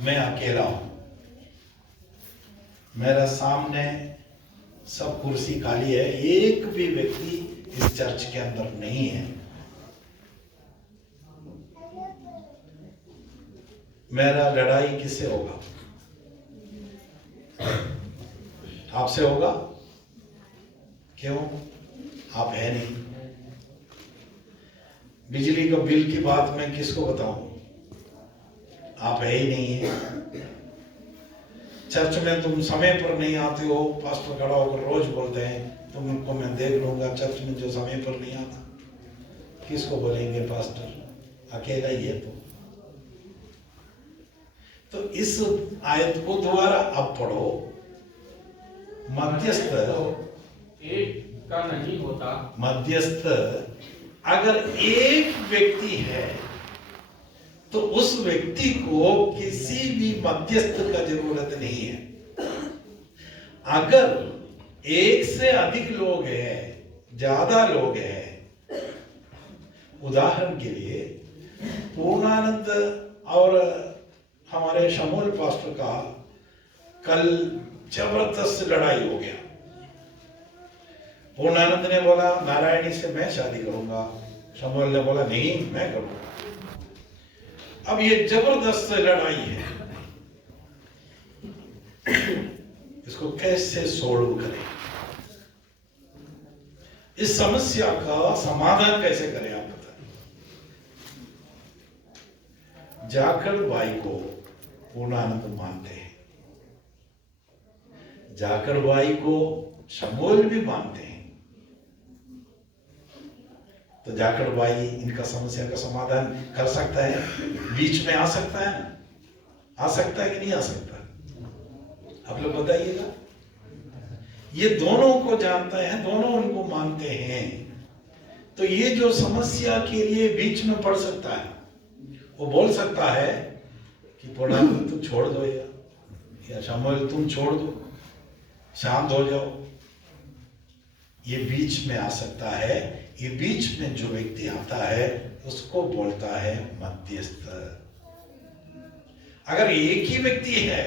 मैं अकेला हूं, मेरा सामने सब कुर्सी खाली है, एक भी व्यक्ति इस चर्च के अंदर नहीं है। मेरा लड़ाई किससे होगा? आपसे होगा। क्यों? आप है नहीं। बिजली का बिल की बात मैं किसको बताऊं? आप है ही नहीं है। चर्च में तुम समय पर नहीं आते हो, पास्टर खड़ा होकर रोज बोलते हैं तुमको मैं देख लूंगा, चर्च में जो समय पर नहीं आता। किसको बोलेंगे पास्टर? अकेला ही है। तो इस आयत को दोबारा अब पढ़ो। मध्यस्थ एक का नहीं होता। मध्यस्थ अगर एक व्यक्ति है तो उस व्यक्ति को किसी भी मध्यस्थ का जरूरत नहीं है। अगर एक से अधिक लोग हैं, ज्यादा लोग हैं, उदाहरण के लिए पूर्णानंद और हमारे शमूल पास्टर का कल जबरदस्त लड़ाई हो गया। पूर्णानंद ने बोला नारायणी से मैं शादी करूंगा, शमूल ने बोला नहीं मैं करूंगा। अब ये जबरदस्त लड़ाई है, इसको कैसे सोल्व करें? इस समस्या का समाधान कैसे करें आप बताएं? जाखड़ बाई को पूर्णानंद मानते हैं, जाखड़ बाई को शमूल भी मानते हैं। तो जाखड़ भाई इनका समस्या का समाधान कर सकता है, बीच में आ सकता है ना? आ सकता है कि नहीं आ सकता? आप लोग बताइएगा। ये दोनों को जानता है, दोनों उनको मानते हैं। तो ये जो समस्या के लिए बीच में पड़ सकता है, वो बोल सकता है कि पूर्णानंद तुम छोड़ दो या शमूल तुम छोड़ दो, शांत हो जाओ। ये बीच में आ सकता है। ये बीच में जो व्यक्ति आता है उसको बोलता है मध्यस्थ। अगर एक ही व्यक्ति है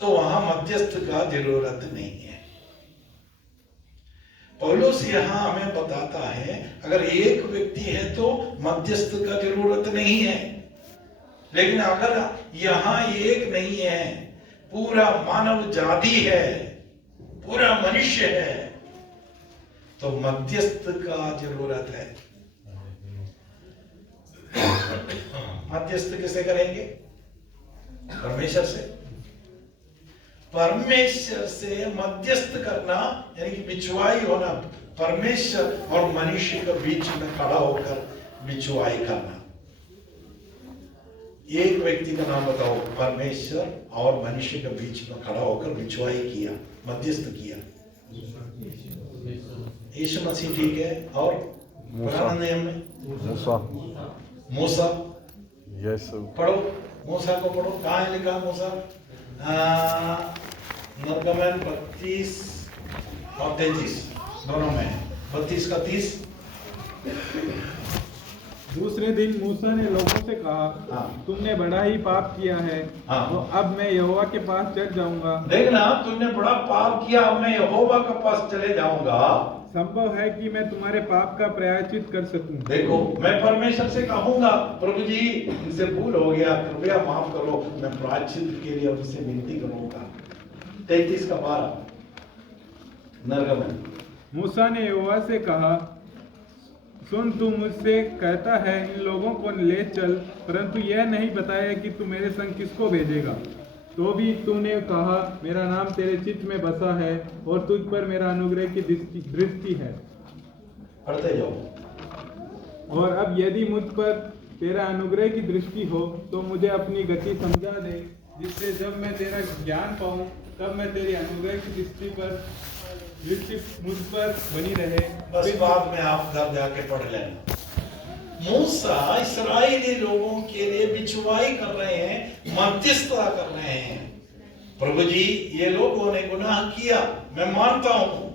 तो वहां मध्यस्थ का जरूरत नहीं है। पौलुस यहां हमें बताता है अगर एक व्यक्ति है तो मध्यस्थ का जरूरत नहीं है। लेकिन अगर यहां एक नहीं है, पूरा मानव जाति है, पूरा मनुष्य है, तो मध्यस्थ का जरूरत है। मध्यस्थ किसे करेंगे? परमेश्वर से। परमेश्वर से मध्यस्थ करना यानी कि बिचवाई होना, परमेश्वर और मनुष्य के बीच में खड़ा होकर बिचवाई करना। एक व्यक्ति का नाम बताओ, परमेश्वर और मनुष्य के बीच में खड़ा होकर बिचवाई किया, मध्यस्थ किया। यीशु मसीह, ठीक है। और पुराने नियम में मूसा। पढ़ो मूसा को, पढ़ो। कहाँ है लिखा मूसा? निर्गमन 32 और 33 दोनों में। 32 का 30। दूसरे दिन मूसा ने लोगों से कहा, तुमने बड़ा ही पाप किया है, तो अब मैं यहोवा के पास चढ़ जाऊंगा। देखना, तुमने बड़ा पाप किया, अब मैं यहोवा के पास चले जाऊंगा। संभव है कि मैं तुम्हारे पाप का प्रायश्चित कर सकूं। देखो, मैं परमेश्वर से कहूंगा प्रभु जी इनसे भूल हो गया, कृपया माफ करो, मैं प्रायश्चित के लिए उनसे विनती करूंगा। 33 का 12 निर्गमन। मूसा ने यहोवा से कहा, सुन, तू मुझसे कहता है इन लोगों को ले चल, परंतु यह नहीं बताया कि तू मेरे संग किसको भेजेगा। तो भी तूने कहा, मेरा नाम तेरे चित्त में बसा है और तुझ पर मेरा अनुग्रह की दृष्टि है। पढ़ते जाओ। और अब यदि मुझ पर तेरा अनुग्रह की दृष्टि हो तो मुझे अपनी गति समझा दे, जिससे जब मैं तेरा ज्ञान पाऊं तब मैं तेरी अनुग्रह की दृष्टि मुझ पर बनी रहे। बस बाद में आप घर जाके पढ़ लेना। मूसा इस्राएली लोगों के लिए बिचवाई कर रहे हैं, मध्यस्थता कर रहे हैं। प्रभु जी ये लोगों ने गुनाह किया, मैं मानता हूं,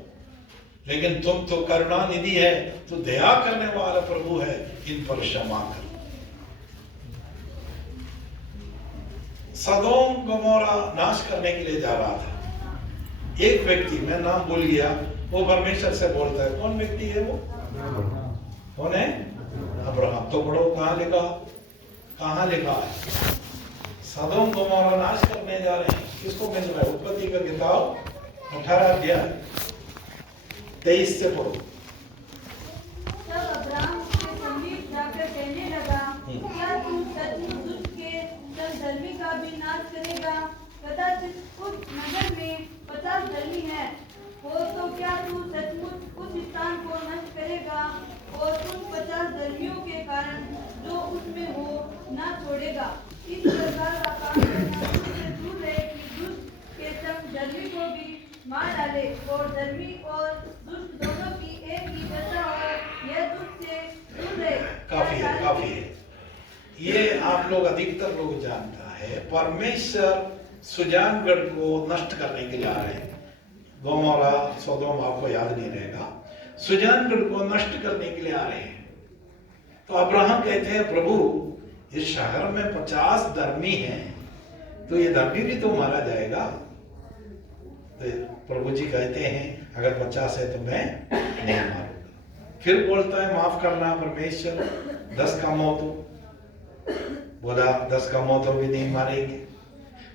लेकिन तुम तो करुणा निधि है, तो दया करने वाला प्रभु है, इन पर क्षमा कर। सदोम गमोरा नाश करने के लिए जा रहा था। एक व्यक्ति, मैं नाम भूल गया, वो परमेश्वर से बोलता है। कौन व्यक्ति है वो? कौन है? अब्राहम। तो पढ़ो, कहाँ लिखा है? सदोम गमोरा नाश करने जा रहे हैं। किसको मिल रहा है? उत्पत्ति का किताब 18 अध्याय 23 से पढ़ो। तब अब्राहम के समीप जाकर कहने लगा, क्या तू सचमुच दुष्ट के संग धर्मी का भी नाश करेगा? कदाचित उस नगर में 50 धर्मी हैं, हो तो क्या तू सचमुच उस स्थान को नष्ट करेगा और उन 50 धर्मियों के कारण जो उसमें हो न छोड़ेगा? इस प्रकार का काम करना तुझसे दूर रहे कि दुष्ट के संग धर्मी को भी मार डाले और धर्मी और दुष्ट दोनों की एक ही दशा हो, यह दुष्ट से दूर रहे। काफी है। ये आप लोग, अधिकतर लोग जानता है, परमेश्वर सुजानगढ़ को नष्ट करने के लिए आ रहे हैं। गोमोरा, सोदोम आपको याद नहीं रहेगा। सुजानगढ़ को नष्ट करने के लिए आ रहे हैं। तो अब्राहम कहते हैं, प्रभु इस शहर में 50 धर्मी हैं, तो ये धर्मी भी तो मारा जाएगा। तो प्रभु जी कहते हैं, अगर 50 है तो मैं नहीं मारूंगा। फिर बोलता है, माफ करना परमेश्वर, 10 कम हो तो। बोला 10 कम हो तो भी नहीं मारेंगे।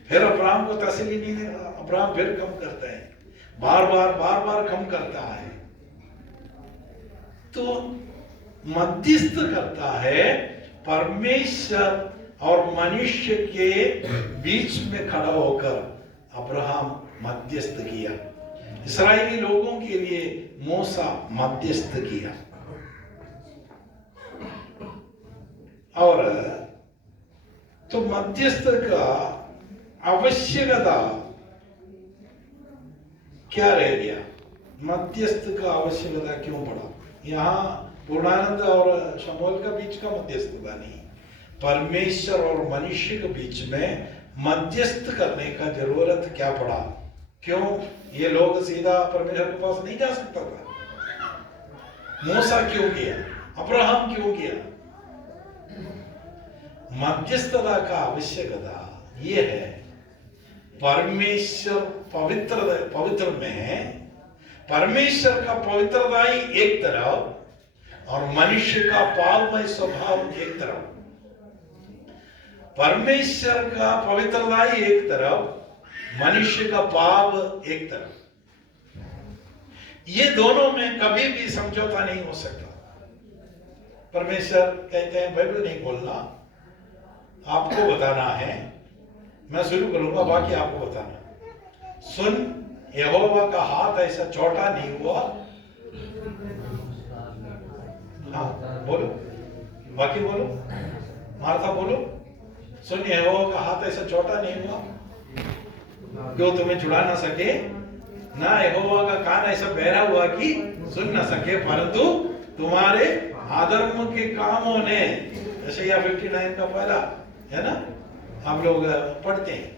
फिर अब्राहम को तसल्ली नहीं दे रहा। अब्राहम फिर कम करता है, बार बार कम करता है। तो मध्यस्थ करता है परमेश्वर और मनुष्य के बीच में खड़ा होकर अब्राहम मध्यस्थ किया। इस्राएली लोगों के लिए मूसा मध्यस्थ किया। और तो मध्यस्थ का आवश्यकता क्या रह गया? मध्यस्थ का आवश्यकता क्यों पड़ा? यहाँ पूर्णानंद और शमूएल का बीच का मध्यस्थता नहीं, परमेश्वर और मनुष्य के बीच में मध्यस्थ करने का जरूरत क्या पड़ा? क्यों? ये लोग सीधा परमेश्वर के पास नहीं जा सकता था। मूसा क्यों किया? अब्राहम क्यों किया? मध्यस्थता का आवश्यकता ये है, परमेश्वर पवित्र में है, परमेश्वर का पवित्रता ही एक तरफ और मनुष्य का पापमय स्वभाव एक तरफ। परमेश्वर का पवित्रता ही एक तरफ, मनुष्य का पाप एक तरफ। ये दोनों में कभी भी समझौता नहीं हो सकता। परमेश्वर कहते हैं, बाइबल नहीं खोलना, आपको बताना है, मैं शुरू करूंगा, बाकी आपको बताना। सुन, यहोवा का हाथ ऐसा छोटा नहीं हुआ। हाँ बोलो, बाकी बोलो, मार्था बोलो। सुन, यहोवा का हाथ ऐसा छोटा नहीं हुआ क्यों तुम्हें छुड़ा ना सके, ना यहोवा का कान ऐसा बहरा हुआ कि सुन ना सके, परंतु तुम्हारे अधर्म के कामों ने, यशायाह 59 का पहला है ना, हम लोग पढ़ते हैं,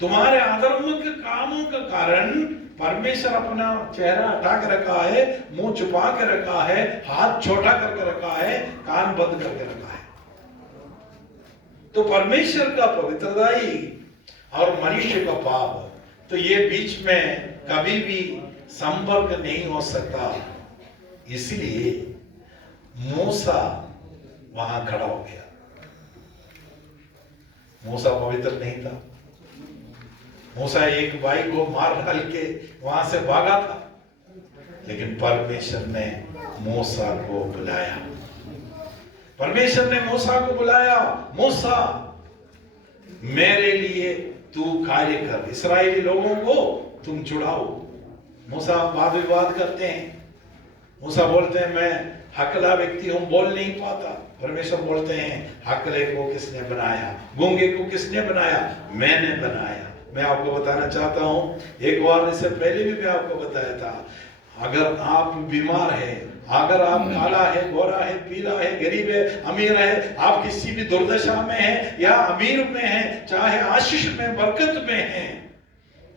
तुम्हारे अधर्म के कामों के कारण परमेश्वर अपना चेहरा हटा के रखा है, मुंह छुपा के रखा है, हाथ छोटा करके रखा है, कान बंद करके रखा है। तो परमेश्वर का पवित्रता ही और मनुष्य का पाप, तो ये बीच में कभी भी संपर्क नहीं हो सकता। इसलिए मूसा वहां खड़ा हो गया। मूसा पवित्र नहीं था। मूसा एक भाई को मार डाल के वहां से भागा था, लेकिन परमेश्वर ने मूसा को बुलाया। परमेश्वर ने मूसा को बुलाया, मूसा मेरे लिए तू कार्य कर, इस्राएली लोगों को तुम छुड़ाओ। मूसा वाद विवाद करते हैं। मूसा बोलते हैं, मैं हकला व्यक्ति हूं, बोल नहीं पाता। परमेश्वर बोलते हैं, हकले को किसने बनाया, गूंगे को किसने बनाया? मैंने बनाया। मैं आपको बताना चाहता हूं, एक बार इससे पहले भी मैं आपको बताया था, अगर आप बीमार है, अगर आप काला है, गोरा है, पीला है, गरीब है, अमीर है, आप किसी भी दुर्दशा में है या अमीर में है, चाहे आशीष में, बरकत में है,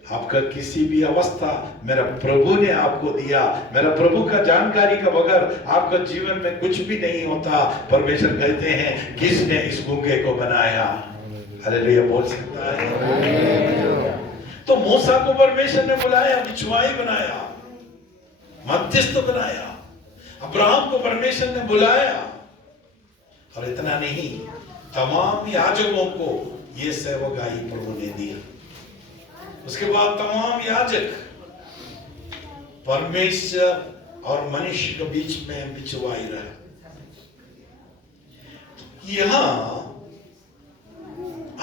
आपका किसी भी अवस्था मेरा प्रभु ने आपको दिया। मेरा प्रभु का जानकारी का बगैर आपका जीवन में कुछ भी नहीं होता। परमेश्वर कहते हैं, किसने इस गूंगे को बनाया? हालेलुया बोल सकता है। तो मूसा को परमेश्वर ने बुलाया, बिचवाई बनाया, मध्यस्थ बनाया। अब्राहम को परमेश्वर ने बुलाया, और इतना नहीं, तमाम याजकों को ये सेवकाई प्रभु ने दिया। उसके बाद तमाम याजक परमेश्वर और मनुष्य के बीच में बिचवाई रहा। यहां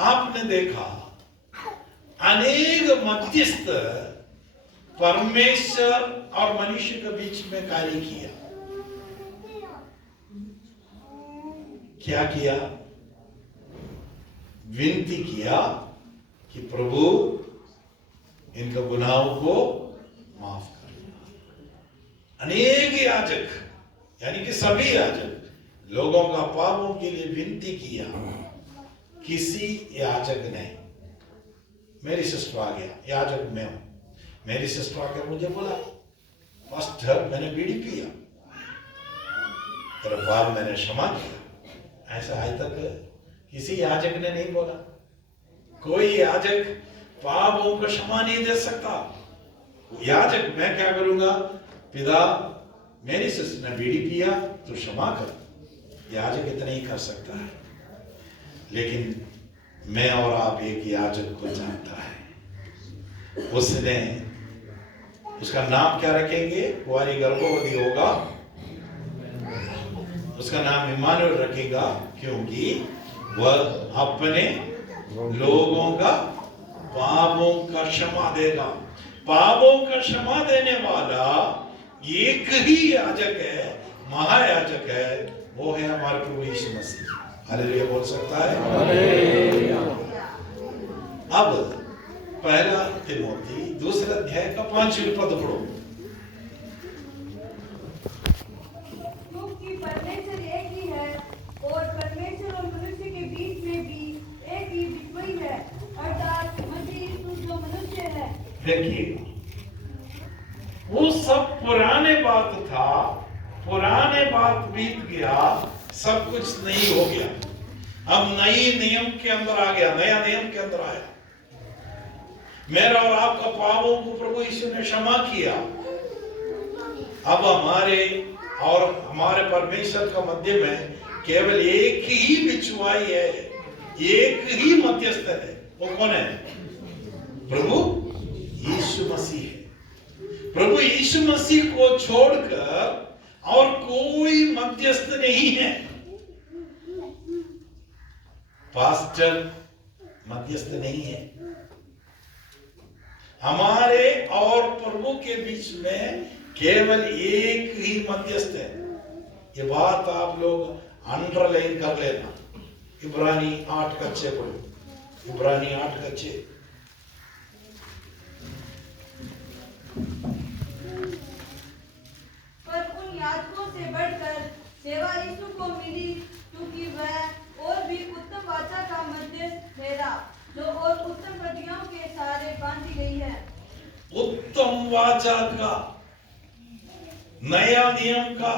आपने देखा अनेक मध्यस्थ परमेश्वर और मनुष्य के बीच में कार्य किया। क्या किया? विनती किया कि प्रभु इनके गुनाहों को माफ कर। अनेक याजक, यानी कि सभी याजक लोगों का पापों के लिए विनती किया। किसी याजक ने, मेरी सिस्टर आ गया, याजक मैं हूं, मेरी सिस्टर आकर मुझे बोला, पास्टर मैंने बीड़ी पिया, तेरा पाप मैंने क्षमा किया। ऐसा आज तक किसी याजक ने नहीं बोला। कोई याजक पापों को क्षमा नहीं दे सकता। याजक मैं क्या करूंगा, पिता मेरी सिस्टर ने बीड़ी पिया तो क्षमा कर, याजक इतना ही कर सकता है। लेकिन मैं और आप एक याजक को जानता है, उसने, उसका नाम क्या रखेंगे? कुंवारी गर्भवती होगा, उसका नाम इम्मानुएल रखेगा, क्योंकि वह अपने लोगों का पापों का क्षमा देगा। पापों का क्षमा देने वाला एक ही याजक है, महायाजक है, वो है हमारे प्रभु यीशु मसीह। हालेलुया बोल सकता है। अब पहला तिमोथी दूसरा अध्याय का 5वां पद पढ़ो। क्योंकि परमेश्वर एक ही है और परमेश्वर और मनुष्य के बीच में भी एक ही बिचवाई है, अर्थात मसीह यीशु जो मनुष्य है। देखिए, वो सब पुराने बात था, पुराने बात बीत गया, सब कुछ नहीं हो गया। अब नई नियम के अंदर आ गया, नया नियम के अंदर आया। मेरा और आपका पापों को प्रभु यीशु ने क्षमा किया। अब हमारे और हमारे परमेश्वर का मध्य में केवल एक ही बिचवाई है, एक ही मध्यस्थ है। वो कौन है? प्रभु यीशु मसीह है। प्रभु यीशु मसीह को छोड़कर और कोई मध्यस्थ नहीं है। पास्टर मध्यस्थ नहीं है। हमारे और प्रभु के बीच में केवल एक ही मध्यस्थ है। ये बात आप लोग अंडरलाइन कर लेना। इब्रानी 8 का 6 पढ़ो। इब्रानी 8 का 6। पर उन याजकों से बढ़कर सेवा यीशु को मिली, क्योंकि वह और भी उत्तम वाचा का मध्यस्थ ठहरा, जो और उत्तम प्रतिज्ञाओं के सहारे बांधी गई है। उत्तम वाचा का, नया नियम का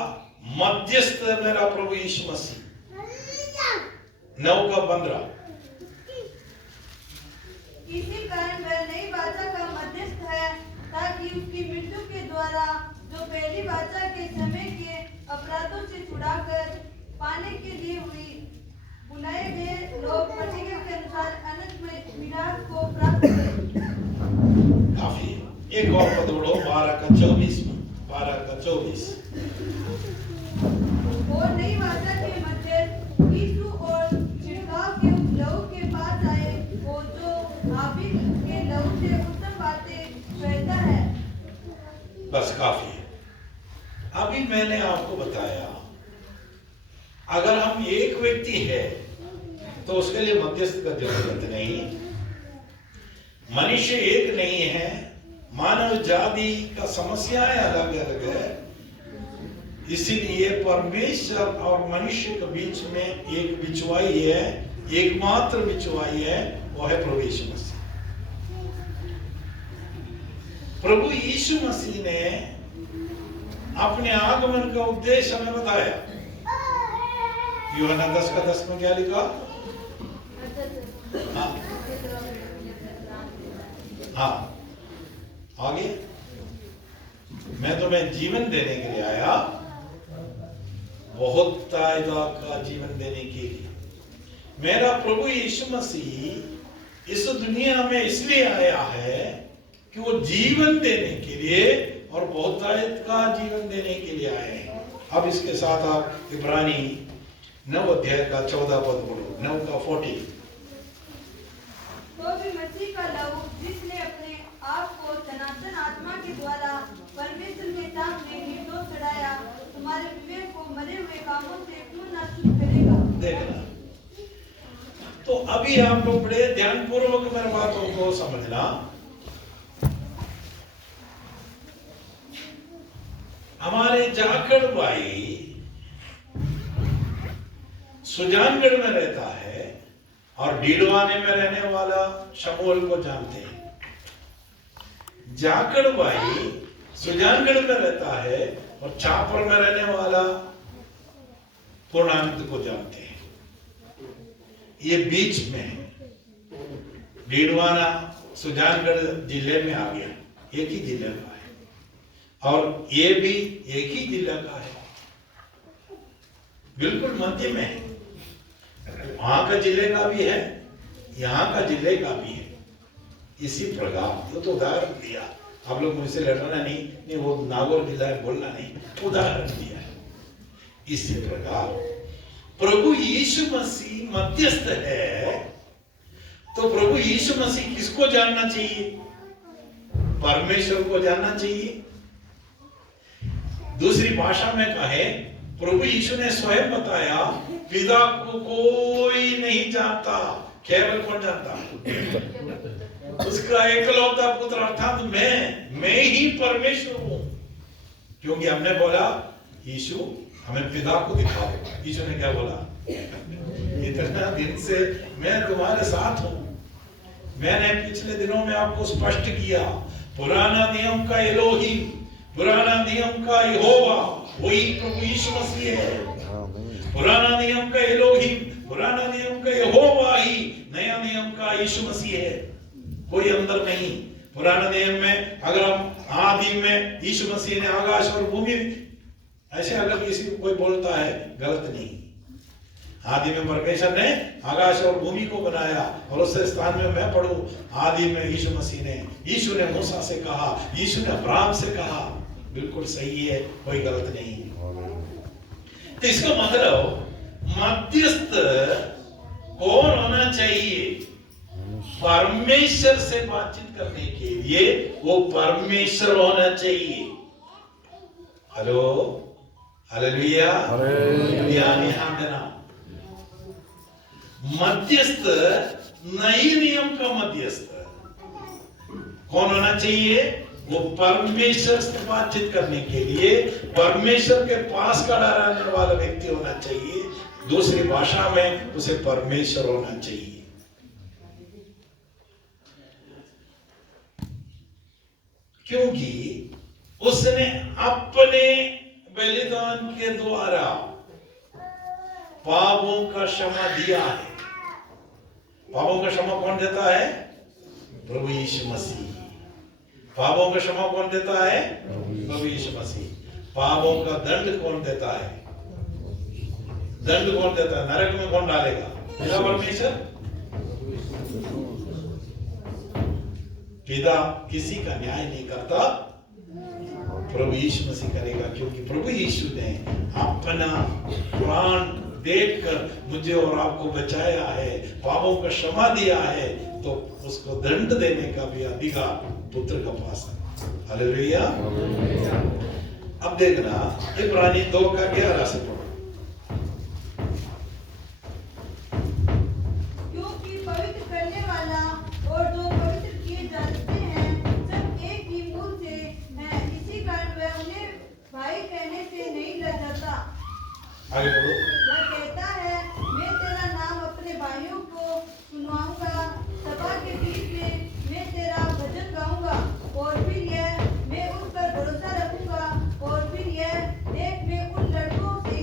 मध्यस्थ मेरा प्रभु यीशु मसीह। 9 का 15। इसी कारण वह नई वाचा का मध्यस्थ है, ताकि उसकी मृत्यु के द्वारा जो पहली वाचा के समय के अपराधों से छुड़ाकर पाने के लिए हुई, बुलाए गए लोग प्रतिज्ञा के अनुसार अनंत में मिरास को प्राप्त करें। काफी है। एक और पद पढ़ो, 12 का 24 में। 12 का 24। और नई वाचा के मध्यस्थ यीशु और छिड़काव के उस लहू के पास आए, वो जो हाबिल के लहू से उत्तम बातें कहता है। बस काफी है। अभी मैंने आपको बताया, अगर हम एक व्यक्ति है तो उसके लिए मध्यस्थ का जरूरत नहीं। मनुष्य एक नहीं है, मानव जाति का समस्याएं अलग अलग है। इसीलिए परमेश्वर और मनुष्य के बीच में एक बिचवाई है, एकमात्र बिचवाई है, वो है प्रभु यीशु मसीह। प्रभु यीशु मसीह ने अपने आगमन का उद्देश्य हमें बताया। यूहन्ना 10 का 10 में क्या लिखा? हाँ हाँ, आगे मैं तुम्हें जीवन देने के लिए आया, बहुत तायदा का जीवन देने के लिए। मेरा प्रभु यीशु मसीह इस दुनिया में इसलिए आया है कि वो जीवन देने के लिए और बहुतायत का जीवन देने के लिए आए हैं। अब इसके साथ आप इब्रानी 9 अध्याय का 14 पद पढ़ो, 9 का 40। तो भी मसीह का लहू जिसने अपने आप को सनातन आत्मा के द्वारा परमेश्वर के सामने निर्दोष चढ़ाया, तुम्हारे विवेक को मरे हुए कामों से क्यों न शुद्ध करेगा। देखना, तो अभी आप लोग बड़े ध्यानपूर्वक मेरी बातों को समझना। हमारे जाखड़ भाई सुजानगढ़ में रहता है और डीडवाने में रहने वाला शमूएल को जानते हैं। जाखड़ भाई सुजानगढ़ में रहता है और चापर में रहने वाला पूर्णानंद को जानते हैं। ये बीच में है, डीडवाना सुजानगढ़ जिले में आ गया, एक ही जिले का है, और ये भी एक ही जिला का है, बिल्कुल मध्य में है। वहां का जिले का भी है, यहाँ का जिले का भी है। इसी प्रकार वो तो उदाहरण दिया, आप लोग मुझसे लड़ना नहीं, वो नागौर जिला है बोलना नहीं, उदाहरण दिया है। इसी प्रकार प्रभु यीशु मसीह मध्यस्थ है, तो प्रभु यीशु मसीह किसको जानना चाहिए? परमेश्वर को जानना चाहिए। दूसरी भाषा में कहे, प्रभु यीशु ने स्वयं बताया, पिता को कोई नहीं जानता, केवल कौन जानता? उसका एकलौता पुत्र अर्थात मैं ही परमेश्वर हूं। क्योंकि हमने बोला यीशु हमें पिता को दिखाओ, यीशु ने क्या बोला? इतना दिन से मैं तुम्हारे साथ हूं। मैंने पिछले दिनों में आपको स्पष्ट किया, पुराना नियम का एलोहिम, पुराना नियम का यहोवा वही प्रभु यीशु मसीह है। पुराना नियम का एलोहिम, पुराना नियम का यहोवा ही नया नियम का यीशु मसीह है, कोई अंदर नहीं। पुराना नियम में अगर हम आदि में यीशु मसीह ने आकाश और भूमि, ऐसे अगर किसी को कोई बोलता है गलत नहीं। आदि में परमेश्वर ने आकाश और भूमि को बनाया, और उस स्थान में मैं पढ़ूं, आदि में यीशु मसीह ने, यीशु ने मूसा से कहा, यीशु ने अब्राहम से कहा, बिल्कुल सही है, कोई गलत नहीं। तो इसका मतलब मध्यस्थ कौन होना चाहिए? परमेश्वर से बातचीत करने के लिए वो परमेश्वर होना चाहिए। हेलो, हालेलुया, ध्यान देना। मध्यस्थ, नई नियम का मध्यस्थ कौन होना चाहिए? वो परमेश्वर से बातचीत करने के लिए परमेश्वर के पास खड़ा रहने वाला व्यक्ति होना चाहिए। दूसरी भाषा में उसे परमेश्वर होना चाहिए। क्योंकि उसने अपने बलिदान के द्वारा पापों का क्षमा दिया है। पापों का क्षमा कौन देता है? प्रभु यीशु मसीह। पापों का क्षमा कौन देता है? प्रभु यीशु मसीह। पापों का दंड कौन देता है? दंड कौन देता है? नरक में कौन डालेगा? पिता परमेश्वर। पिता किसी का न्याय नहीं करता, प्रभु यीशु मसीह करेगा। क्योंकि प्रभु यीशु ने अपना प्राण देकर मुझे और आपको बचाया है, पापों का क्षमा दिया है, तो उसको दंड देने का भी अधिकार पुत्र का पास है। हालेलुया। अब देखना, इब्रानी 2 का 11 से पढ़ो। क्योंकि पवित्र करने वाला और जो पवित्र किए जाते हैं सब एक ही मूल से हैं, इसी कारण वह उन्हें भाई कहने से नहीं लजाता। आगे बढ़ो। वह कहता है, मैं तेरा नाम अपने भाइयों को सुनवाऊंगा, सभा के बीच में मैं तेरा भजन गाऊंगा। और फिर यह, मैं उस पर भरोसा रखूंगा। और फिर यह, देख मैं उन लड़कों से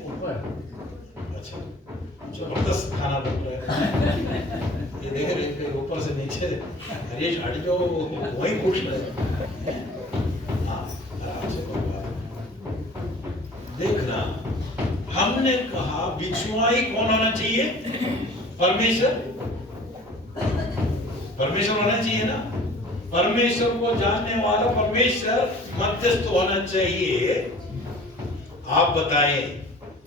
अच्छा, जबरदस्त खाना बन रहा है। ये देख रहे हैं ऊपर से नीचे हरीश हट जो वही खुश रहे। हाँ, आराम से कोई बात। देखना, हमने कहा बिछुआई कौन होना चाहिए? परमेश्वर। परमेश्वर होना चाहिए ना। परमेश्वर को जानने वाला परमेश्वर मध्यस्थ होना चाहिए। आप बताएं,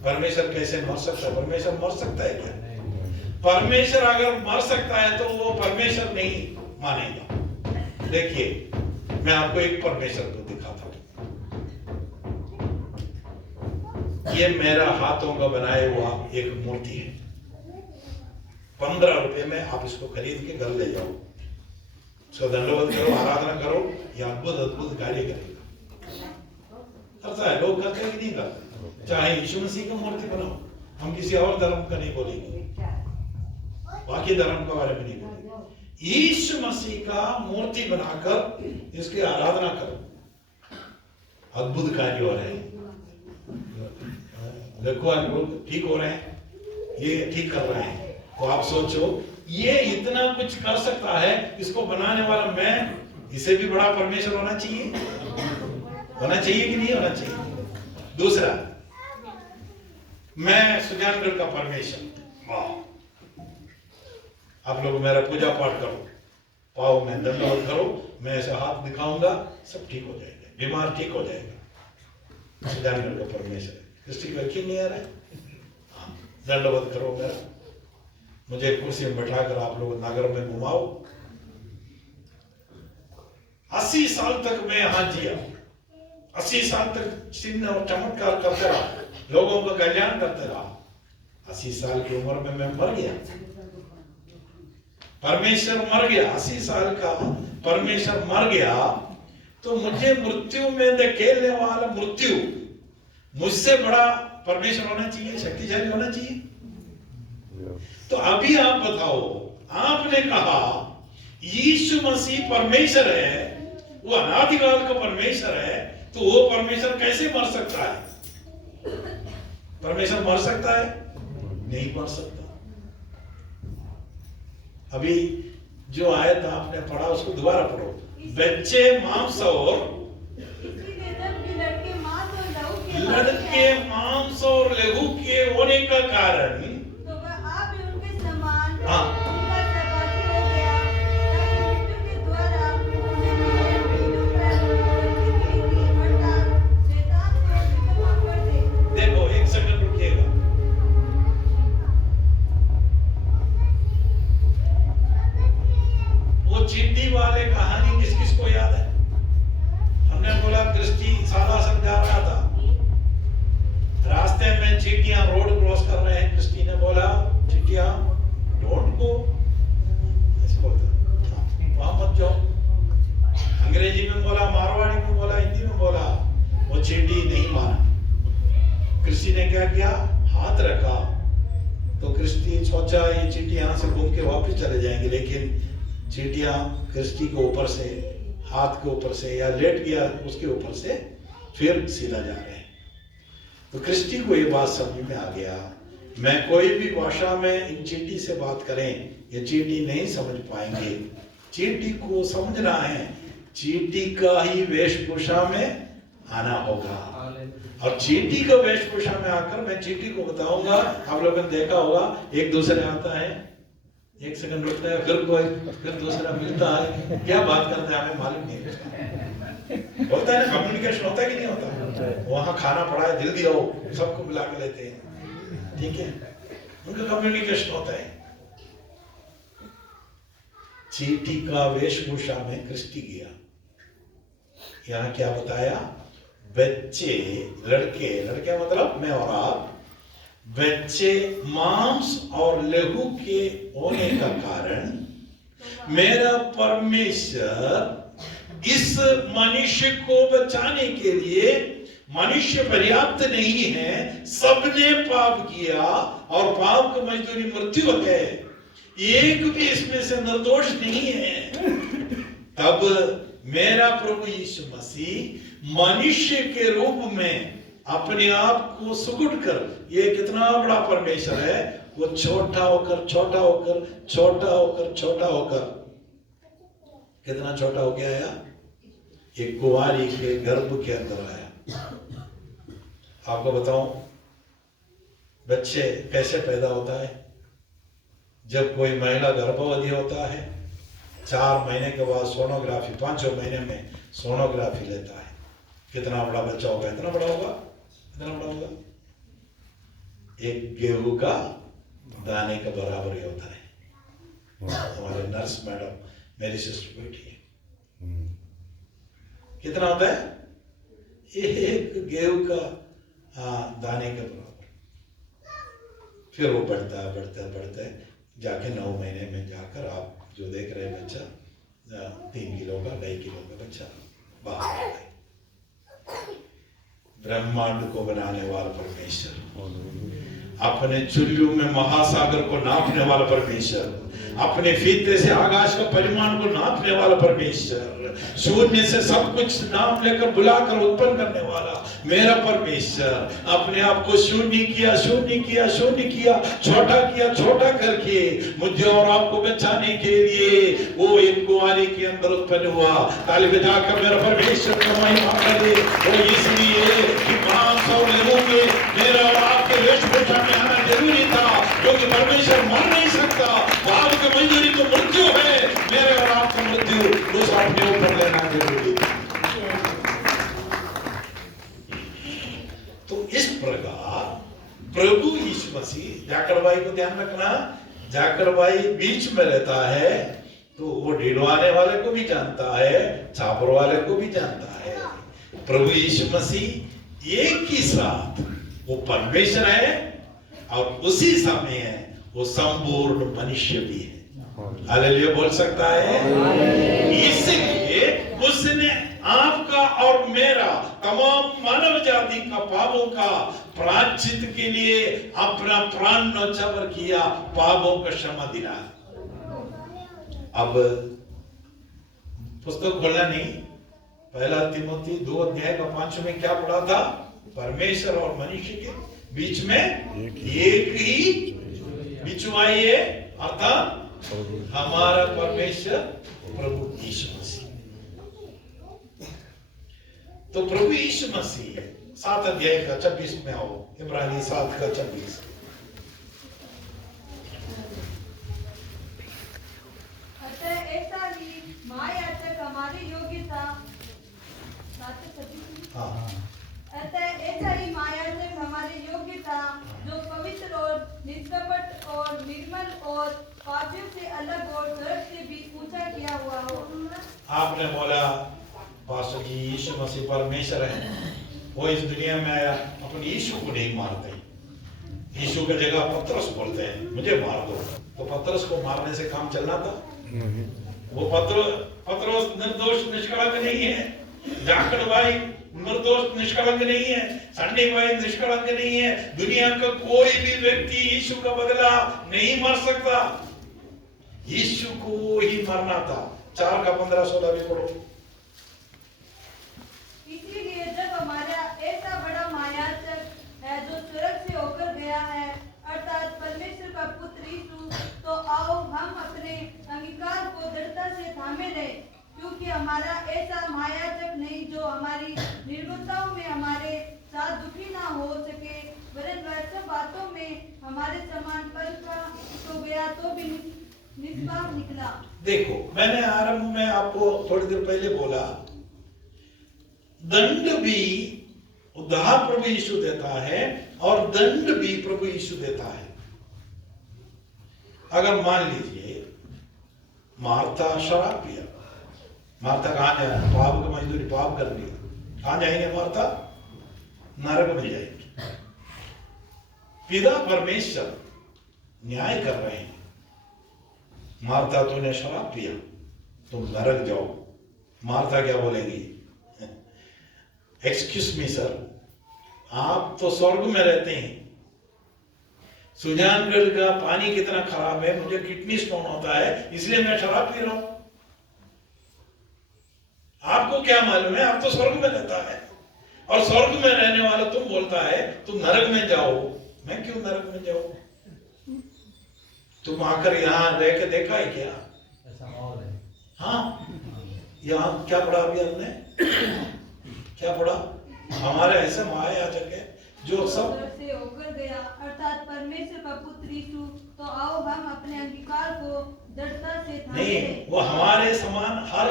परमेश्वर कैसे मर सकता है? परमेश्वर मर सकता है क्या? परमेश्वर अगर मर सकता है तो वो परमेश्वर नहीं मानेगा। देखिए, मैं आपको एक परमेश्वर को दिखाता हूं। ये मेरा हाथों का बनाया हुआ एक मूर्ति है। 15 रुपए में आप इसको खरीद के घर ले जाओ, उसको दंडवत करो, आराधना करो, ये अद्भुत अद्भुत कार्य करेगा। करता है, लोग करते हैं कि नहीं करते? चाहे यीशु मसीह की मूर्ति बनाओ, हम किसी और धर्म का नहीं बोलेंगे, बाकी धर्म के बारे में नहीं बोलेंगे। यीशु मसीह का मूर्ति बनाकर इसकी आराधना करो, अद्भुत कार्य हो रहे हैं। देखो आज लोग ठीक हो रहे हैं, ये ठीक कर रहे हैं। तो आप सोचो, ये इतना कुछ कर सकता है, इसको बनाने वाला मैं, इसे भी बड़ा परमेश्वर होना चाहिए। होना चाहिए कि नहीं होना चाहिए? दूसरा, मैं सुजानगढ़ का परमेश्वर। वाह, आप लोग मेरा पूजा पाठ करो, पाओ में दंडवत करो, मैं ऐसा हाथ दिखाऊंगा, सब ठीक हो जाएगा, बीमार ठीक हो जाएगा। सुजानगढ़ का परमेश्वर। क्रिस्टी को यकीन नहीं आ रहा है? दंडवत करो मेरा, मुझे कुर्सी में बैठाकर आप लोग नगर में घुमाओ। 80 साल तक मैं यहां जिया, 80 साल तक चिन्ह और चमत्कार करते रहा, लोगों का कल्याण करते रहा। 80 साल की उम्र में मैं मर गया, परमेश्वर मर गया। 80 साल का परमेश्वर मर गया, तो मुझे मृत्यु में धकेलने वाला मृत्यु, मुझसे बड़ा परमेश्वर होना चाहिए, शक्तिशाली होना चाहिए। तो अभी आप बताओ, आपने कहा यीशु मसीह परमेश्वर है, वो अनादिकाल का परमेश्वर है, तो वो परमेश्वर कैसे मर सकता है? परमेश्वर मर सकता है? नहीं मर सकता। अभी जो आयत आपने पढ़ा उसको दोबारा पढ़ो। बच्चे मांस और लड़के मांस और लहू के होने का कारण, तो वह आप भी उनके समान हाँ, उनका सहभागी हो गया, ताकि मृत्यु के द्वारा उन्हें मरण मृत्यु पर उनकी अर्थात शैतान को निकम्मा कर दे। देखो एक सेकंड रुकिएगा। वो चींटी वाले कहानी किस किस को याद है? हमने बोला क्रिस्टी सालासर जा रहा था, रास्ते में चींटियां रोड क्रॉस कर रहे हैं। क्रिस्टी ने बोला, चींटियां डोंट गो, ऐसे बोलता, वहां मत जाओ। अंग्रेजी में बोला, मारवाड़ी में बोला, हिंदी में बोला, वो चींटी नहीं माना। क्रिस्टी ने क्या किया? हाथ रखा। तो क्रिस्टी सोचा ये चींटी यहां से घूम के वापस चले जाएंगे, लेकिन चींटियां क्रिस्टी के ऊपर से, हाथ के ऊपर से, या लेट गया उसके ऊपर से, फिर सीधा जा रहे हैं। तो क्रिस्टी को ये बात समझ में आ गया, मैं कोई भी भाषा में इन चींटी से बात करें, ये चींटी नहीं समझ पाएंगे। चींटी को समझना है, चींटी का ही वेशभूषा में आना होगा। और चींटी का वेशभूषा में आकर मैं चींटी को बताऊंगा। आप लोगों ने देखा होगा, एक दूसरे आता है, एक सेकंड रुकता है, फिर कोई, फिर दूसरा मिलता है, क्या बात करते हैं हमें मालूम नहीं होता है ना। कम्युनिकेशन होता है कि नहीं होता? वहां खाना पड़ा है, जल्दी आओ, सबको बुला के लेते हैं, ठीक है, उनका कम्युनिकेशन होता है। चींटी का वेशभूषा में क्रिस्टी गया। यहाँ क्या बताया? बच्चे, लड़के, लड़के मतलब मैं और आप, बच्चे मांस और लहू के होने का कारण मेरा परमेश्वर इस मनुष्य को बचाने के लिए, मनुष्य पर्याप्त नहीं है, सबने पाप किया और पाप की मजदूरी मृत्यु है, एक भी इसमें से निर्दोष नहीं है। तब मेरा प्रभु यीशु मसीह मनुष्य के रूप में अपने आप को सुगुड़ कर, ये कितना बड़ा परमेश्वर है, वो छोटा होकर छोटा होकर छोटा होकर छोटा होकर कितना छोटा हो गया आया, एक कुंवारी के गर्भ के अंदर आया। आपको बताऊं बच्चे कैसे पैदा होता है? जब कोई महिला गर्भवती होता है 4 महीने के बाद सोनोग्राफी, 5 महीने में सोनोग्राफी लेता है। कितना बड़ा बच्चा होगा? इतना बड़ा होगा, इतना बड़ा होगा, एक गेहूं का दाने के बराबर ही होता है। हमारे नर्स मैडम, मेरी सिस्टर बैठी है, कितना होता है? एक गेहूं का दाने के बराबर। फिर वो बढ़ता है बढ़ता है बढ़ता है, जाके 9 महीने में जाकर आप जो देख रहे हैं बच्चा 3 किलो का 2.5 किलो का बच्चा बाहर आता है। ब्रह्मांड को बनाने वाला परमेश्वर, अपने चुल्लू में महासागर को नापने वाला परमेश्वर, अपने फीते से आकाश का परिमाण को नापने वाला परमेश्वर, शून्य से सब कुछ नाम लेकर बुलाकर उत्पन्न करने वाला मेरा परमेश्वर, अपने आप को शून्य किया शून्य किया शून्य किया, छोटा करके मुझे और आपको बचाने के लिए वो एक कुंवारी के अंदर उत्पन्न हुआ। ताली बजाकर मेरा परमेश्वर को महिमा करे। वो इसलिए कि 500 लोगों के मेरा और आपके वेशभूषा में आना जरूरी था, क्योंकि परमेश्वर मर नहीं सकता। बाप की मंजूरी तो मृत्यु है, मेरे और आपकी मृत्यु उस अपने ऊपर लेना जरूरी है। तो इस प्रकार प्रभु यीशु मसीह, जाकर भाई को ध्यान रखना, जाकर भाई बीच में रहता है तो वो ढिलवाने वाले को भी जानता है, छापर वाले को भी जानता है। प्रभु यीशु मसीह एक ही साथ वो परमेश्वर है और उसी समय है वो संपूर्ण मनुष्य भी है। हालेलुया बोल सकता है। इसलिए उसने आपका और मेरा तमाम मानव जाति का पापों का प्रायश्चित के लिए अपना प्राण न्यौछावर किया, पापों का क्षमा दिला। अब पुस्तक खोलना नहीं, 1 तिमोथी 2:5 में क्या पढ़ा था? परमेश्वर और मनुष्य के बीच में एक ही बिचवाई है, अर्थात हमारा परमेश्वर प्रभु यीशु मसीह। तो प्रभु यीशु मसीह 7 अध्याय का 26 में आओ, इब्रानी 7 का 26। अतः ऐसा ही महायाजक हमारी योग्यता, अतः ऐसा ही महायाजक हमारी योग्यता जो पवित्र और निष्कपट और निर्मल और पापियों से अलग और धर्म से भी ऊंचा किया हुआ हो। आपने बोला पास्टर जी यीशु मसीह परमेश्वर है, वो इस दुनिया में आया, अपन यीशु को नहीं मारते। यीशु की जगह पतरस बोलते हैं मुझे मार दो, तो पतरस को मारने से काम चलना था? वो पतरस निर्दोष निष्कलंक नहीं है, जाकड़ भाई निर्दोष निष्कलंक नहीं है, संडे भाई निष्कलंक नहीं है। दुनिया का कोई भी व्यक्ति यीशु का बदला नहीं मार सकता, यीशु को ही मरना था। 4 का 15-16 भी पढ़ो। इसीलिए जब हमारा ऐसा बड़ा महायाजक है जो स्वर्ग से होकर गया है, अर्थात परमेश्वर का पुत्र यीशु, तो आओ हम अपने अंगीकार को दृढ़ता से थामे लें, क्योंकि हमारा ऐसा महायाजक नहीं जो हमारी निर्बलताओं में हमारे साथ दुखी ना हो सके, वरन वह सब बातों में हमारे समान परखा तो गया तो भी निष्पाप निकला। देखो, मैंने आरंभ में आपको थोड़ी देर पहले बोला, दंड भी उद्धार प्रभु यीशु देता है और दंड भी प्रभु यीशु देता है। अगर मान लीजिए मार्था शराब पिया, मार्था कहां जाए? पाप की मजदूरी, पाप कर ली, कहां जाएंगे मार्था? नरक में जाएंगे। पिता परमेश्वर न्याय कर रहे हैं, मार्था तूने शराब पिया, तुम नरक जाओ। मार्था क्या बोलेगी? एक्सक्यूज मी सर, आप तो स्वर्ग में रहते हैं, सुजानगढ़ का पानी कितना खराब है, मुझे किडनी स्टोन होता है, इसलिए मैं शराब पी रहा हूं। आपको क्या मालूम है? आप तो स्वर्ग में रहता है। और स्वर्ग में रहने वाला तुम बोलता है तुम नरक में जाओ। मैं क्यों नरक में जाऊं? तुम आकर यहाँ रह के देखा है क्या? ऐसा माहौल है। हाँ, यहाँ क्या पढ़ा अभी हमने? क्या पढ़ा? हमारे ऐसे महायाजक है जो सब उधर से होकर गया, अर्थात परमेश्वर का पुत्र यीशु। तो आओ हम अपने अंगीकार को दृढ़ता से थामे नहीं, लें। वो हमारे समान हर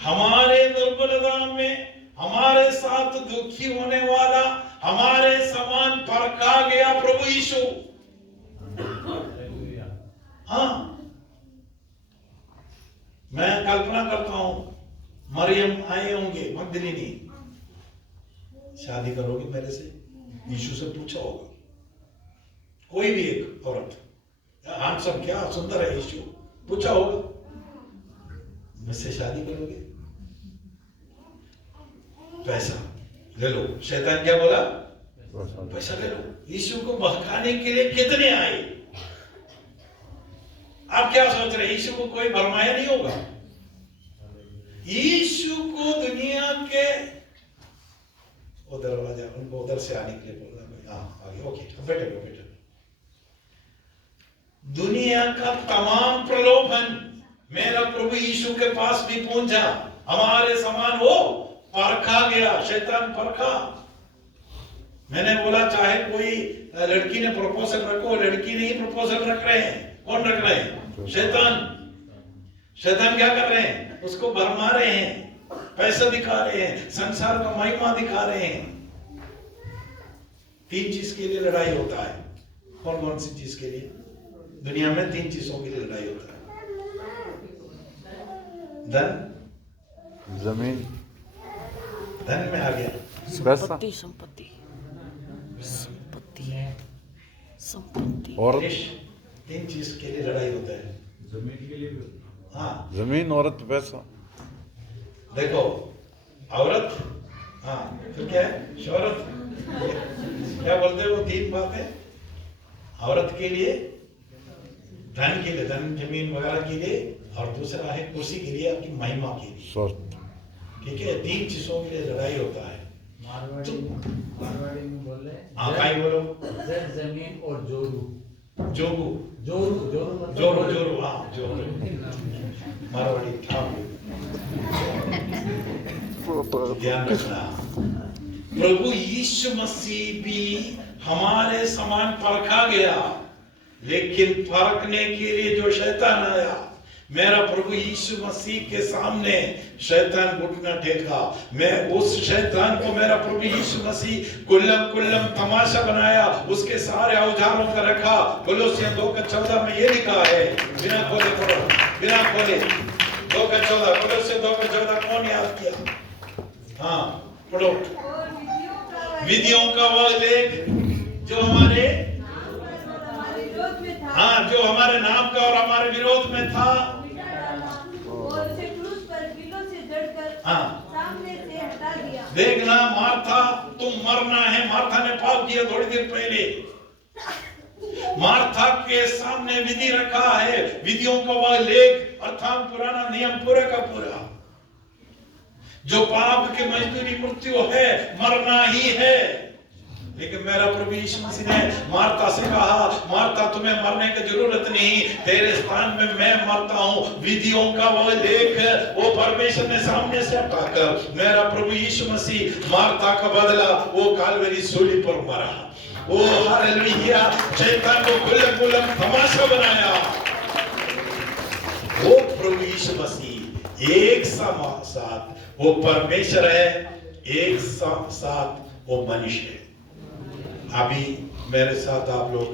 हमारे दुर्बलता में हमारे हमारे साथ दुखी साथ दुखी होने वाला हमारे समान परखा गया प्रभु यीशु। हालेलुया। हाँ, मैं कल्पना करता हूं मरियम आए होंगे मगदलिनी, शादी करोगे मेरे से? यीशु से पूछा होगा कोई भी एक औरत, हम सब क्या सुंदर है यीशु, पूछा होगा मुझसे शादी करोगे? पैसा ले लो। शैतान क्या बोला? पैसा ले लो। यीशु को बहकाने के लिए कितने आए? आप क्या सोच रहे हैं यीशु को कोई भरमाया नहीं होगा? यीशु को दुनिया के वो दरवाजा उनको उधर से आने के लिए बोल रहा है। हाँ आगे, ओके बेटे। दुनिया का तमाम प्रलोभन मेरा प्रभु यीशु के पास भी पहुंचा। हमारे समान वो परखा गया, शैतान परखा। मैंने बोला चाहे कोई लड़की ने प्रपोजल रखो, लड़की नहीं प्रपोजल रख रहे हैं। कौन रख रहे हैं? शैतान क्या कर रहे हैं? उसको भरमा रहे हैं, पैसा दिखा रहे हैं, संसार का महिमा दिखा रहे हैं। 3 चीज के लिए लड़ाई होता है। कौन सी चीज के लिए? दुनिया में 3 चीजों के लिए लड़ाई होता है। धन, जमीन, धन में आ गया पैसा संपत्ति औरत। देश। 3 चीज के लिए लड़ाई होता है। जमीन के लिए भी। हाँ जमीन, औरत, पैसा। देखो, औरत, हाँ फिर क्या है? शौहरत। क्या बोलते हैं वो 3 बातें? औरत के लिए, धन के लिए, धन जमीन वगैरह के लिए, और दूसरा है कुर्सी के लिए, आपकी महिमा के लिए। स्वस्थ। ठीक है, 3 चीजों के लिए लड़ाई होता है। मारवाड़ी में बोल रहे हैं। हाँ भाई बोलो। जमीन और जोरू। जोगू, जोरू जोरू, हाँ जोरू, मारवाड़ी ठाकुर। ध्यान रखना, प्रभु यीशु मसीह भी हमारे समान परखा गया, लेकिन परखने के लिए जो शैतान आया, मेरा प्रभु यीशु मसीह के सामने शैतान घुटना टेका। मैं उस शैतान को मेरा प्रभु यीशु मसीह कुल्लम तमाशा बनाया, उसके सारे औजारों का रखा। कोलोसियों 2:14 में ये लिखा है, बिना खोले पढ़ो, बिना खोले। 2:14, कोलोसियों 2:14 कौन याद किया? हाँ पढ़ो। और विधियों का वह लेख जो हमारे विरोध में था, हाँ जो हमारे नाम का और हमारे विरोध में था, और उसे क्रूस पर कीलों से जड़कर हाँ सामने से हटा दिया। देखना मार्था, तुम मरना है। मार्था ने पाप किया थोड़ी देर पहले। मार्था के सामने विधि रखा है, विधियों का वह लेख अर्थात पुराना नियम पूरा का पूरा। जो पाप की मजदूरी मृत्यु है, मरना ही है। लेकिन मेरा प्रभु यीशु मसीह ने मार्था से कहा, मार्था तुम्हें मरने की जरूरत नहीं, तेरे स्थान में मैं मरता हूं। विधियों का वो लेख वो परमेश्वर ने सामने से हटाकर मेरा प्रभु यीशु मसीह मार्था का बदला वो कालवरी सूली पर मरा। वो हालेलुया, शैतान को खुल्लम तमाशा बनाया। वो प्रभु यीशु मसीह एक साथ वो परमेश्वर है, एक साथ वो मनुष्य है। अभी मेरे साथ आप लोग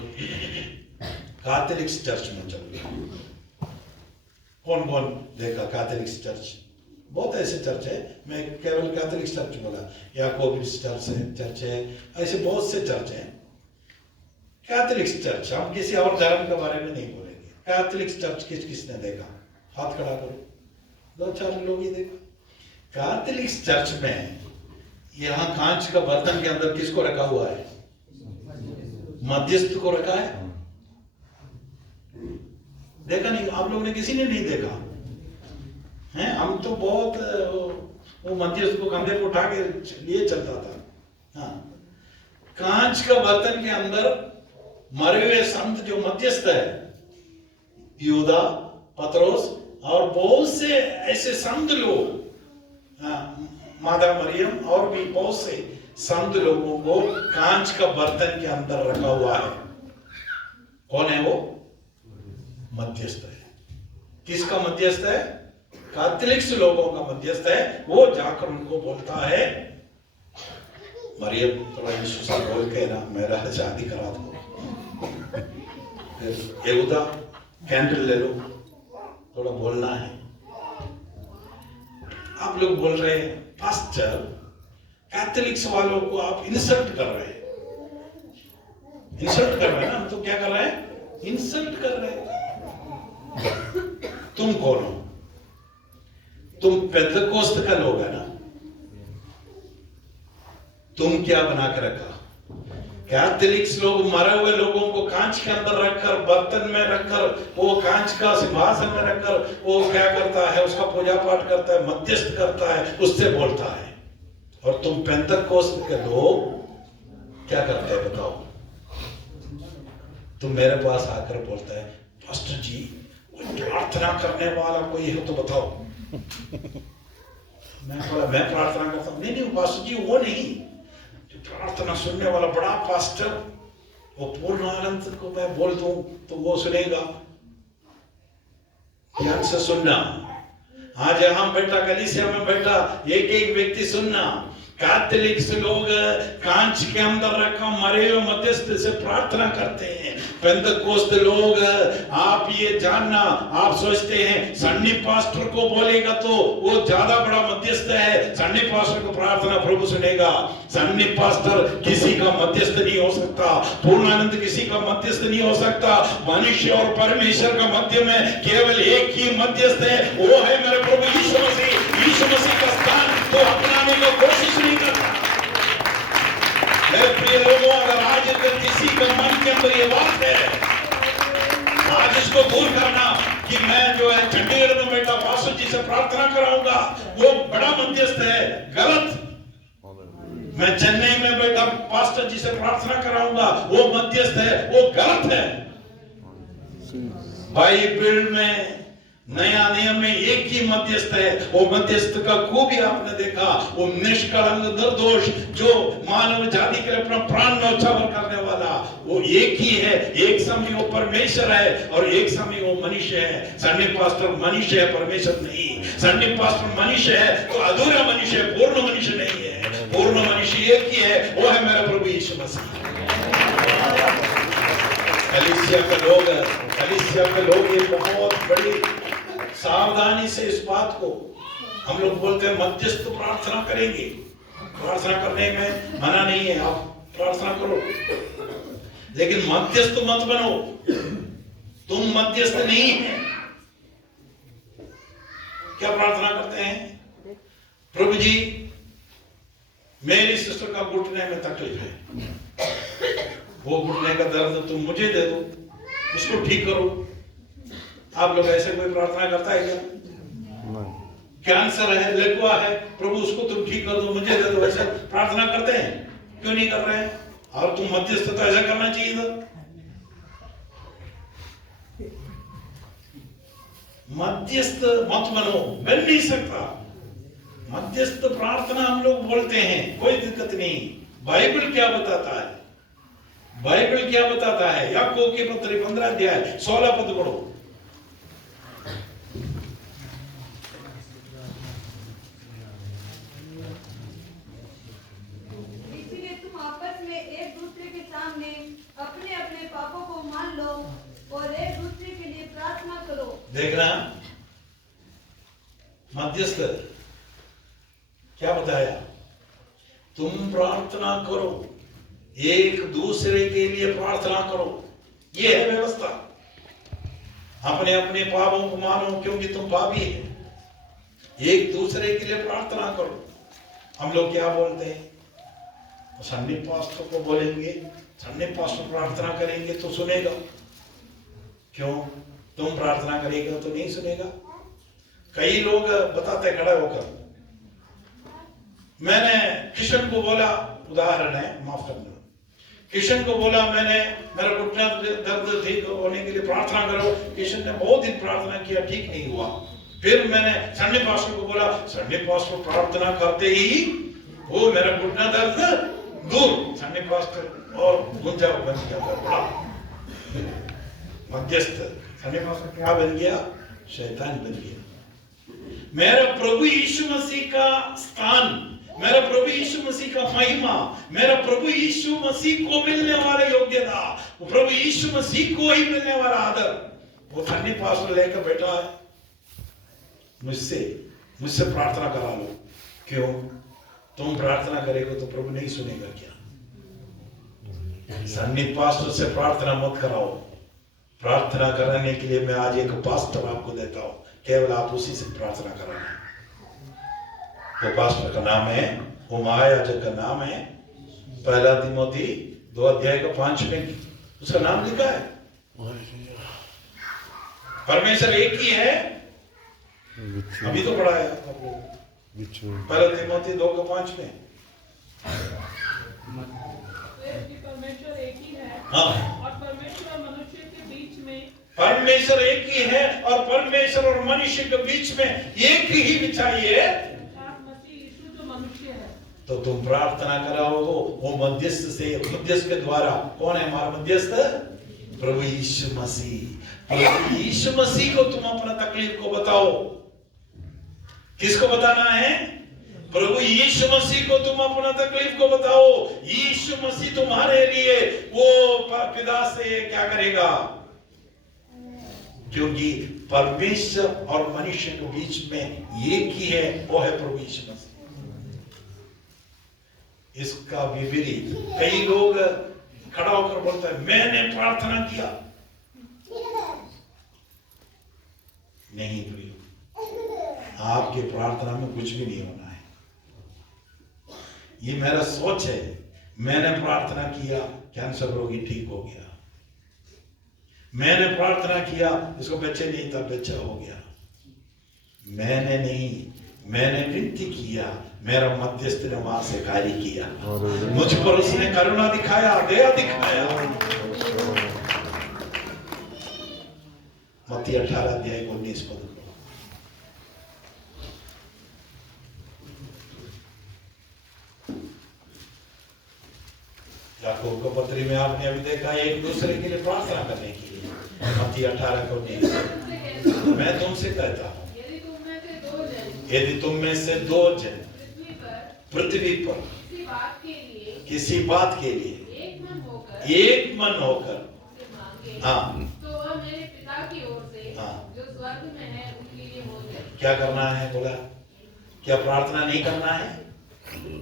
कैथोलिक चर्च में चलो। कौन कौन देखा कैथोलिक चर्च? बहुत ऐसे चर्च है, मैं केवल कैथोलिक चर्च बोला, याकोब चर्च है, ऐसे बहुत से चर्च हैं। कैथोलिक चर्च, हम किसी और धर्म के बारे में नहीं बोलेंगे। कैथोलिक चर्च किसने देखा? हाथ खड़ा करो, 2-4 लोग ही देखा। कैथोलिक चर्च में यहाँ कांच का बर्तन के अंदर किसको रखा हुआ है? मध्यस्थ को रखा है। देखा नहीं आप लोगों ने? किसी ने नहीं देखा है? हम तो बहुत वो मध्यस्थ को कंधे पे उठा के लिए चलता था। हाँ, कांच का बर्तन के अंदर मरे हुए संत जो मध्यस्थ है, यूदा, पतरोस और बहुत से ऐसे संत लोग, माता मरियम और भी बहुत से संत लोगों को कांच का बर्तन के अंदर रखा हुआ है। कौन है वो? मध्यस्थ है। किसका मध्यस्थ है? कैथोलिक्स लोगों का मध्यस्थ है। वो जाकर उनको बोलता है, मरियम थोड़ा यीशु से बोल के ना मेरा शादी करा दो। फिर यहूदा कैंडल ले लो, थोड़ा बोलना है। आप लोग बोल रहे हैं पास्टर, कैथोलिक्स वालों को आप इंसल्ट कर रहे हैं। इंसल्ट कर रहे हैं ना, हम तो क्या कर रहे हैं? इंसल्ट कर रहे हैं। तुम कौन हो? तुम पेंतकोस्त का लोग है ना? तुम क्या बना के रखा? कैथोलिक्स लोग मरे हुए लोगों को कांच के अंदर रखकर, बर्तन में रखकर, वो कांच का सिंहासन में रखकर वो क्या करता है? उसका पूजा पाठ करता है, मध्यस्थ करता है, उससे बोलता है। और तुम पेंतकोस्त के लोग क्या करते हैं बताओ? तुम मेरे पास आकर बोलता है, पास्टर जी कोई प्रार्थना करने वाला कोई हो तो बताओ। मैं बोला मैं प्रार्थना करता हूँ। नहीं पास्टर जी वो नहीं, प्रार्थना सुनने वाला बड़ा पास्टर, वो पूर्ण आनंद को मैं बोल दूं तो वो सुनेगा। ध्यान से सुनना। आज हम बैठा कलीसिया में बैठा एक एक व्यक्ति सुनना। कैथोलिक्स लोग कांच के अंदर रखा मरे हुए मध्यस्थ से प्रार्थना करते हैं। पेंतकोस्त लोग, आप ये जानना, आप सोचते हैं संडे पास्टर को बोलेगा तो वो ज्यादा बड़ा मध्यस्थ है, संडे पास्टर को प्रार्थना प्रभु सुनेगा। संडे पास्टर किसी का मध्यस्थ नहीं हो सकता, पूर्णानंद किसी का मध्यस्थ नहीं हो सकता। मनुष्य और परमेश्वर का मध्य में केवल एक ही मध्यस्थ है, वो है मेरे प्रभु यीशु मसीह। यीशु मसीह का स्थान तो अपनाने की कोशिश नहीं करता। प्रिय लोगों, अगर आज किसी के मन के अंदर ये बात है, आज इसको दूर करना कि मैं जो है चंडीगढ़ में बैठा पास्टर जी से प्रार्थना कराऊंगा, वो बड़ा मध्यस्थ है, गलत। मैं चेन्नई में बैठा पास्टर जी से प्रार्थना कराऊंगा, वो मध्यस्थ है, वो गलत है। बाइबल में नया नियम में एक ही मध्यस्थ है। वो मध्यस्थ का खूबी आपने देखा, वो निष्कलंक निर्दोष, जो मानव जाति के लिए अपना प्राण न्यौछावर करने वाला, वो एक ही है। एक समय वो परमेश्वर है और एक समय वो मनुष्य है। संडे पास्टर मनुष्य है, परमेश्वर नहीं। संडे पास्टर मनुष्य है तो अधूरा मनुष्य है, पूर्ण मनुष्य नहीं है। पूर्ण मनुष्य एक ही है, वो है मेरा प्रभु यीशु मसीह। कलीसिया के लोग ये बहुत बड़ी सावधानी से इस बात को, हम लोग बोलते हैं मध्यस्थ प्रार्थना करेंगे। प्रार्थना करने में मना नहीं है, आप प्रार्थना करो, लेकिन मध्यस्थ मत बनो। तुम मध्यस्थ नहीं है। क्या प्रार्थना करते हैं? प्रभु जी मेरी सिस्टर का घुटने में तकलीफ है, वो घुटने का दर्द तुम मुझे दे दो, उसको ठीक करो। आप लोग ऐसे कोई प्रार्थना करता है क्या? कैंसर है, लकवा है, प्रभु उसको तुम ठीक कर दो, मुझे दे दो, ऐसा प्रार्थना करते हैं? क्यों नहीं कर रहे हैं? और तुम मध्यस्थ तो ऐसा करना चाहिए था। मध्यस्थ मत बनो, बन नहीं सकता। मध्यस्थ प्रार्थना हम लोग बोलते हैं, कोई दिक्कत नहीं। बाइबल क्या बताता है? बाइबल क्या बताता है? याकूब के पत्री 15 अध्याय 16 पद पढ़ो। अपने अपने पापों को मान लो और एक दूसरे के लिए प्रार्थना करो। देखना मध्यस्थ क्या बताया? तुम प्रार्थना करो, एक दूसरे के लिए प्रार्थना करो। ये है व्यवस्था। अपने अपने पापों को मानो क्योंकि तुम पापी है। एक दूसरे के लिए प्रार्थना करो। हम लोग क्या बोलते हैं? संडे पास्टर को बोलेंगे, संडे पास्टर प्रार्थना करेंगे तो सुनेगा। क्यों? तुम प्रार्थना करेगा तो नहीं सुनेगा। कई लोग बताते खड़े होकर, मैंने किशन को बोला, उदाहरण है, माफ करना, किशन को बोला मैंने मेरा घुटना दर्द ठीक होने के लिए प्रार्थना करो। किशन ने बहुत दिन प्रार्थना किया, ठीक नहीं हुआ। फिर मैंने संडे पास्टर को बोला, संडे पास्टर प्रार्थना करते ही वो मेरा घुटना दर्द दूर। संडे पास्टर और गुंजा बन गया, बड़ा मध्यस्थ। संडे पास्टर क्या बन गया? शैतान बन गया। मेरा प्रभु यीशु मसीह का स्थान, मेरा प्रभु यीशु मसीह का महिमा, मेरा प्रभु यीशु मसीह को मिलने वाला योग्यता, प्रभु यीशु मसीह को ही मिलने वाला आदर, वो संडे पास्टर लेकर बैठा है। मुझसे प्रार्थना करा लो। क्यों? तुम प्रार्थना करेगा तो प्रभु नहीं सुनेगा क्या? संडे पास्टर से प्रार्थना मत कराओ। प्रार्थना कराने के लिए मैं आज एक पास्टर आपको देता हूं, केवल आप उसी से प्रार्थना कराना। वो पास्टर का नाम है, वो महायाजक का नाम है, 1 तिमोथी 2:5 उसका नाम लिखा है। परमेश्वर एक ही है, अभी तो पढ़ा है 1 तिमोथी 2:5 में। परमेश्वर एक ही है, हाँ, और परमेश्वर और मनुष्य के बीच में, परमेश्वर एक ही है और परमेश्वर और मनुष्य के बीच में एक ही बिछाई है, मसीह यीशु जो मनुष्य है। तो तुम प्रार्थना कराओगे वो मध्यस्थ से, मध्यस्थ के द्वारा। कौन है हमारा मध्यस्थ? प्रभु यीशु मसीह। प्रभु यीशु मसीह को तुम अपना तकलीफ को बताओ। किसको बताना है? प्रभु यीशु मसीह को तुम अपना तकलीफ को बताओ। यीशु मसीह तुम्हारे लिए वो पिता से क्या करेगा? क्योंकि परमेश्वर और मनुष्य के बीच में एक ही है, वो है प्रभु यीशु मसीह। इसका विपरीत कई लोग खड़ा होकर बोलते हैं, मैंने प्रार्थना किया। नहीं प्रिय, आपकी प्रार्थना में कुछ भी नहीं होना है। ये मेरा सोच है। मैंने प्रार्थना किया, कैंसर रोगी ठीक हो गया। मैंने प्रार्थना किया, इसको बच्चे नहीं था, बच्चा हो गया। मैंने नहीं, मैंने विनती किया, मेरा मध्यस्थ ने वहां से कार्य किया, मुझ पर उसने करुणा दिखाया, दया दिखाया। मत्ती 18:19 पद। याकूब को पत्री में आपने अभी देखा, एक दूसरे के लिए प्रार्थना करने के लिए। मत्ती 18:19। मैं तुमसे कहता हूँ, यदि तुम में से 2 जन पृथ्वी पर किसी बात के लिए एक मन होकर हाँ, तो वह मेरे पिता की ओर से हाँ, जो स्वर्ग में है उनके लिए हो जाए। क्या करना है? बोला, क्या प्रार्थना नहीं करना है?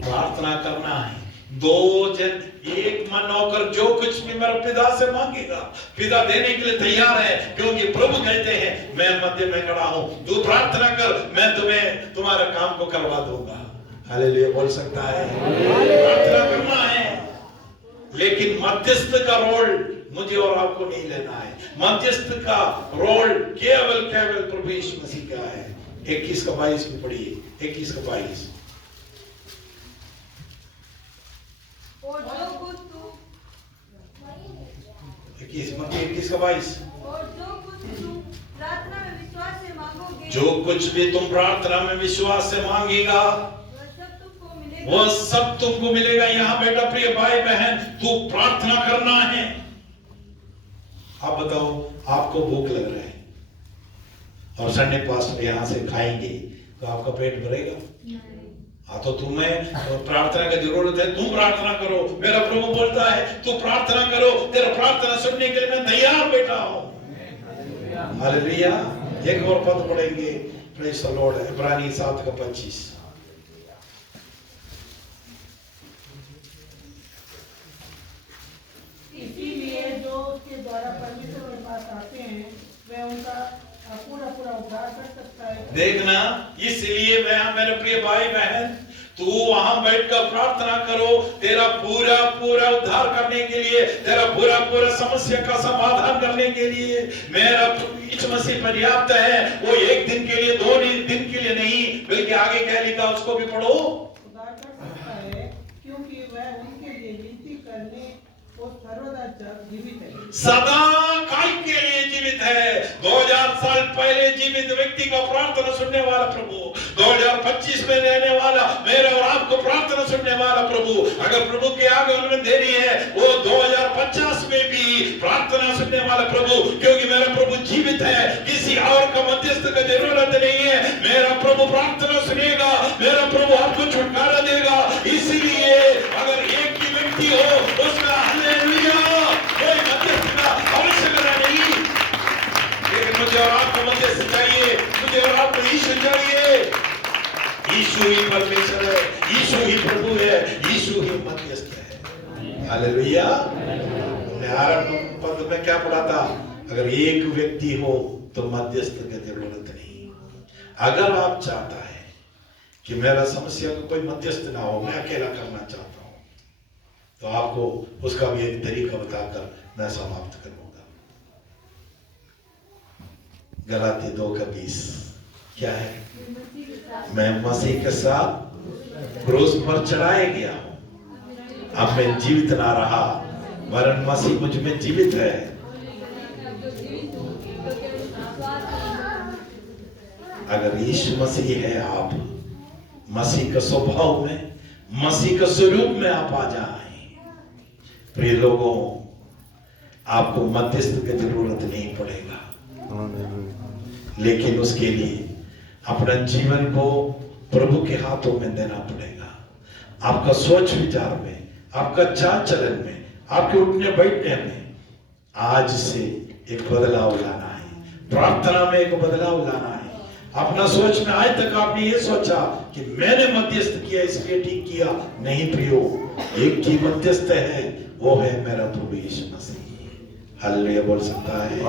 प्रार्थना करना है। 2 जन एक मन होकर जो कुछ भी मेरे पिता से मांगेगा, पिता देने के लिए तैयार है। क्योंकि प्रभु कहते हैं, मैं मध्य में खड़ा हूं, तू प्रार्थना कर, मैं तुम्हें तुम्हारे काम को करवा दूंगा। हालेलुया बोल सकता है? प्रार्थना करना है, लेकिन मध्यस्थ का रोल मुझे और आपको नहीं लेना है। मध्यस्थ का रोल केवल प्रभु यीशु मसीह का है। 21:22 में पढ़िए, 21:22। और जो कुछ तू 21:22। और जो कुछ तू प्रार्थना में विश्वास से मांगोगे, जो कुछ भी तुम प्रार्थना में विश्वास से मांगेगा, वो सब तुमको मिलेगा। यहाँ बेटा प्रिय भाई बहन, तू प्रार्थना करना है। आप बताओ, आपको भूख लग रहा है और संडे पास्टर यहाँ से खाएंगे तो आपका पेट भरेगा? हाँ, तो तुम्हें तो प्रार्थना की जरूरत है। तुम प्रार्थना करो। मेरा प्रभु बोलता है, तू प्रार्थना करो, तेरा प्रार्थना सुनने के लिए मैं तैयार बैठा हूँ। हालेलुया। एक और पद पढ़ेंगे, प्रेज़ द लॉर्ड, इब्रानी 7:25। इसीलिए जो उसके द्वारा परमेश्वर के पास आते हैं, वह उनका पूरा उद्धार कर सकता है। देखना, इसलिए मैं, मेरे प्रिय भाई बहन, तू वहां बैठकर प्रार्थना करो, तेरा पूरा उद्धार करने के लिए, तेरा पूरा समस्या का समाधान करने के लिए मेरा यीशु मसीह पर्याप्त है। वो 1 दिन के लिए, 2 दिन के लिए नहीं, बल्कि आगे क्या लिखा उसको भी पढ़ो। वह उनके लिए विनती करने और सर्वदा जीवित है। सदा काल के लिए जीवित है। 2000 साल पहले जीवित व्यक्ति का प्रार्थना सुनने वाला प्रभु 2025 में रहने वाला मेरे और आपको प्रार्थना सुनने वाला प्रभु अगर प्रभु के आगे उन्हें देरी है वो 2050 में भी प्रार्थना सुनने वाला प्रभु, क्योंकि मेरा प्रभु जीवित है। किसी और का मध्यस्थ का जरूरत नहीं है। मेरा प्रभु प्रार्थना सुनेगा, मेरा प्रभु आपको छुटकारा देगा। इसीलिए अगर एक भी व्यक्ति हो उसका हालेलुया कोई मध्यस्थ का आवश्यकता नहीं, लेकिन मुझे और आपको मध्यस्थ चाहिए, मुझे और आपको यीशु चाहिए। यीशु ही परमेश्वर है, यीशु ही प्रभु है, यीशु ही मध्यस्थ है। हालेलुया। हमने आरंभ पद में क्या पढ़ा था? अगर एक व्यक्ति हो तो मध्यस्थ की जरूरत नहीं। अगर आप चाहता है कि मेरा समस्या का कोई मध्यस्थ ना हो, मैं अकेला करना चाहता हूं, तो आपको उसका भी एक तरीका बताकर मैं समाप्त करूंगा। गलाती 2:20 क्या है? मैं मसीह के साथ क्रूस पर चढ़ाया गया हूं। अब मैं जीवित ना रहा, वरन मसीह मुझ में जीवित है। अगर यीशु मसीह है, आप मसीह का स्वभाव में, मसीह का स्वरूप में आप आ जाएं, प्रिय लोगों, आपको मध्यस्थ की जरूरत नहीं पड़ेगा। लेकिन उसके लिए अपना जीवन को प्रभु के हाथों में देना पड़ेगा। आपका सोच विचार में, आपका चाल चलन में, आपके उठने बैठने में आज से एक बदलाव लाना है। प्रार्थना में एक बदलाव लाना है। अपना सोच में आज तक आपने ये सोचा कि मैंने मध्यस्थ किया इसलिए ठीक किया, नहीं प्रियो, एक ही मध्यस्थ है, वो है मेरा प्रभु यीशु मसीह। हालेलुया बोल सकता है?